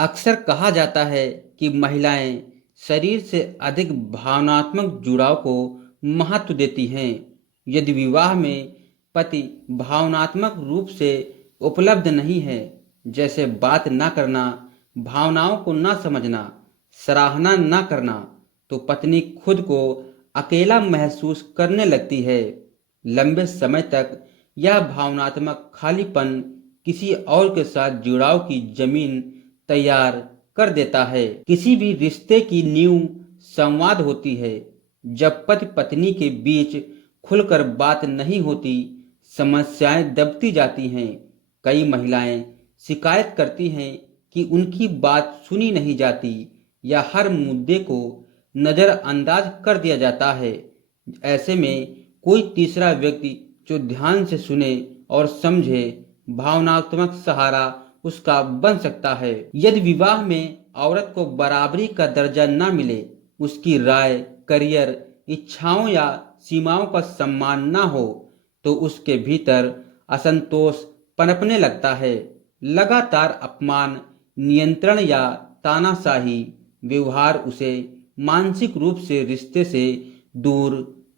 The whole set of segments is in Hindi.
अक्सर कहा जाता है कि महिलाएं शरीर से अधिक भावनात्मक जुड़ाव को महत्व देती हैं। यदि विवाह में पति भावनात्मक रूप से उपलब्ध नहीं है, जैसे बात ना करना, भावनाओं को ना समझना, सराहना ना करना, तो पत्नी खुद को अकेला महसूस करने लगती है। लंबे समय तक यह भावनात्मक खालीपन किसी और के साथ जुड़ाव की जमीन तैयार कर देता है। किसी भी रिश्ते की नींव संवाद होती है। जब पति पत्नी के बीच खुलकर बात नहीं होती, समस्याएं दबती जाती हैं। कई महिलाएं शिकायत करती हैं कि उनकी बात सुनी नहीं जाती या हर मुद्दे को नजरअंदाज कर दिया जाता है। ऐसे में कोई तीसरा व्यक्ति जो ध्यान से सुने और समझे, भावनात्मक सहारा उसका बन सकता है। यदि विवाह में औरत को बराबरी का दर्जा न मिले, उसकी राय, करियर, इच्छाओं या सीमाओं का सम्मान न हो, तो उसके भीतर असंतोष पनपने लगता है। लगातार अपमान, नियंत्रण या तानाशाही व्यवहार उसे मानसिक रूप से रिश्ते से दूर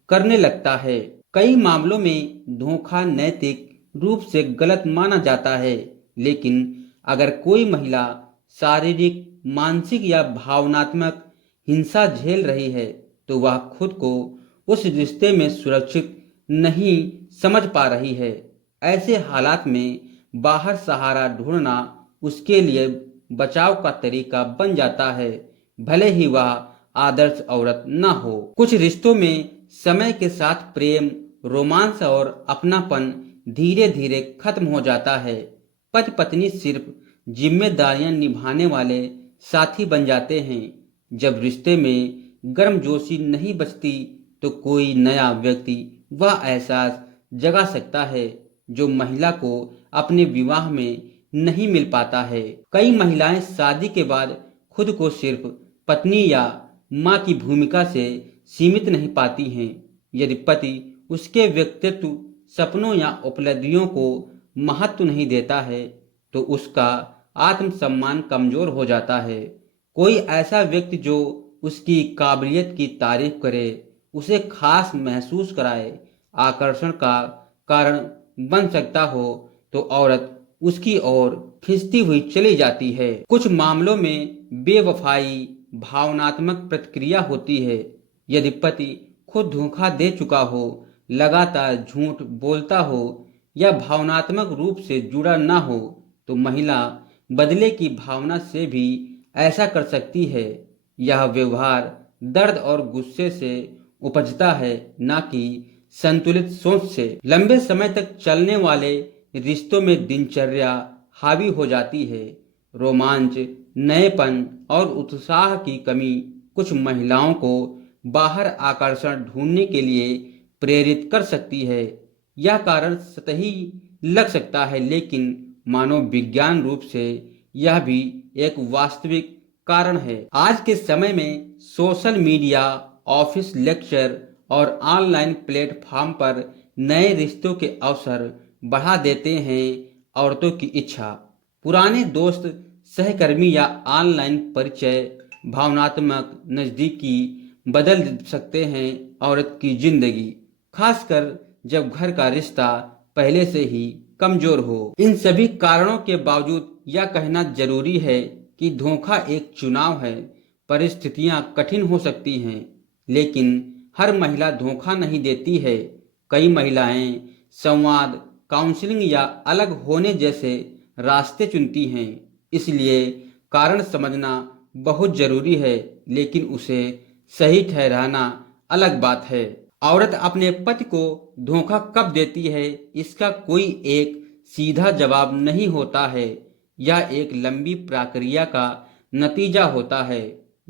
करने लगता है। कई मामलों में धोखा नैतिक रूप से गलत माना जाता है, लेकिन अगर कोई महिला शारीरिक, मानसिक या भावनात्मक हिंसा झेल रही है, तो वह खुद को उस रिश्ते में सुरक्षित नहीं समझ पा रही है। ऐसे हालात में बाहर सहारा ढूंढना उसके लिए बचाव का तरीका बन जाता है, भले ही वह आदर्श औरत न हो। कुछ रिश्तों में समय के साथ प्रेम, रोमांस और अपनापन धीरे धीरे खत्म हो जाता है। पति पत्नी सिर्फ जिम्मेदारियां निभाने वाले साथी बन जाते हैं। जब रिश्ते में गर्मजोशी नहीं बचती, तो कोई नया व्यक्ति वह एहसास जगा सकता है जो महिला को अपने विवाह में नहीं मिल पाता है। कई महिलाएं शादी के बाद खुद को सिर्फ पत्नी या मां की भूमिका से सीमित नहीं पाती हैं। यदि पति उसके व्यक्तित्व, सपनों या उपलब्धियों को महत्व नहीं देता है, तो उसका आत्मसम्मान कमजोर हो जाता है। कोई ऐसा व्यक्ति जो उसकी काबिलियत की तारीफ करे, उसे खास महसूस कराए, आकर्षण का कारण बन सकता हो, तो औरत उसकी ओर खिंचती हुई चली जाती है। कुछ मामलों में बेवफाई भावनात्मक प्रतिक्रिया होती है। यदि पति खुद धोखा दे चुका हो, लगातार झूठ बोलता हो या भावनात्मक रूप से जुड़ा ना हो, तो महिला बदले की भावना से भी ऐसा कर सकती है। यह व्यवहार दर्द और गुस्से से उपजता है, ना कि संतुलित सोच से। लंबे समय तक चलने वाले रिश्तों में दिनचर्या हावी हो जाती है। रोमांच, नएपन और उत्साह की कमी कुछ महिलाओं को बाहर आकर्षण ढूंढने के लिए प्रेरित कर सकती है। यह कारण सतही लग सकता है, लेकिन मानव विज्ञान रूप से यह भी एक वास्तविक कारण है। आज के समय में सोशल मीडिया, ऑफिस लेक्चर और ऑनलाइन प्लेटफॉर्म पर नए रिश्तों के अवसर बढ़ा देते हैं औरतों की इच्छा। पुराने दोस्त, सहकर्मी या ऑनलाइन परिचय भावनात्मक नजदीकी बदल सकते हैं औरत की जिंदगी, खासकर जब घर का रिश्ता पहले से ही कमजोर हो। इन सभी कारणों के बावजूद यह कहना जरूरी है कि धोखा एक चुनाव है। परिस्थितियां कठिन हो सकती हैं, लेकिन हर महिला धोखा नहीं देती है। कई महिलाएं संवाद, काउंसलिंग या अलग होने जैसे रास्ते चुनती हैं। इसलिए कारण समझना बहुत जरूरी है, लेकिन उसे सही ठहराना अलग बात है। औरत अपने पति को धोखा कब देती है, इसका कोई एक सीधा जवाब नहीं होता है। यह एक लंबी प्रक्रिया का नतीजा होता है।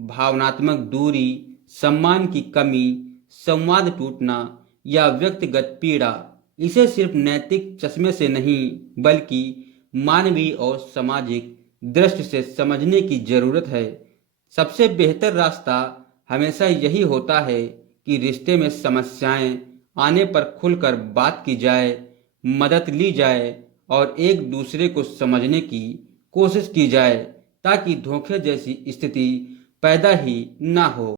भावनात्मक दूरी, सम्मान की कमी, संवाद टूटना या व्यक्तिगत पीड़ा। इसे सिर्फ नैतिक चश्मे से नहीं, बल्कि मानवीय और सामाजिक दृष्टि से समझने की जरूरत है। सबसे बेहतर रास्ता हमेशा यही होता है कि रिश्ते में समस्याएं आने पर खुलकर बात की जाए, मदद ली जाए और एक दूसरे को समझने की कोशिश की जाए। ताकि धोखे जैसी स्थिति पैदा ही ना हो।